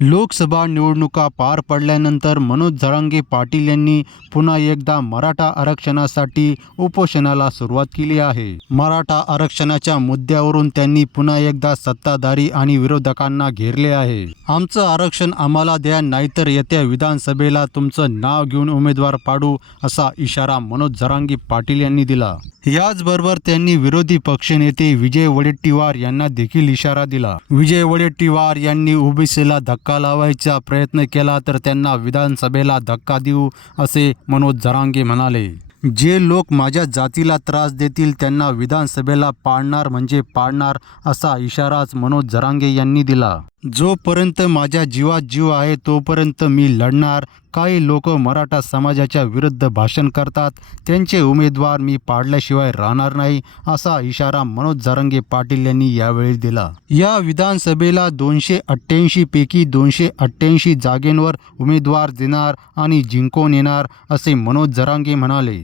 लोकसभा निवडणुका पार पडल्यानंतर मनोज झळंगे पाटील यांनी पुन्हा एकदा मराठा आरक्षणासाठी उपोषणाला सुरुवात केली आहे. मराठा आरक्षणाच्या मुद्द्यावरून त्यांनी पुन्हा एकदा सत्ताधारी आणि विरोधकांना घेरले आहे. आमचं आरक्षण आम्हाला द्या नाहीतर येत्या विधानसभेला तुमचं नाव घेऊन उमेदवार पाडू असा इशारा मनोज झरांगी पाटील यांनी दिला. याचबरोबर त्यांनी विरोधी पक्षनेते विजय वडेट्टीवार यांना देखील इशारा दिला. विजय वडेट्टीवार यांनी ओबीसीला धक्का धक्का लावायचा प्रयत्न केला तर त्यांना विधानसभेला धक्का देऊ असे मनोज जरांगे म्हणाले. जे लोक माझ्या जातीला त्रास देतील त्यांना विधानसभेला पाडणार म्हणजे पाडणार असा इशाराच मनोज जरांगे यांनी दिला. जोपर्यंत माझ्या जीवात जीव आहे तोपर्यंत मी लढणार. काही लोक मराठा समाजाच्या विरुद्ध भाषण करतात. त्यांचे उमेदवार मी पाडल्याशिवाय राहणार नाही असा इशारा मनोज जरंगे पाटील यांनी यावेळी दिला. या विधानसभेला दोनशे अठ्ठ्याऐंशी पैकी दोनशे अठ्ठ्याऐंशी जागेंवर उमेदवार देणार आणि जिंकून येणार असे मनोज जरांगे म्हणाले.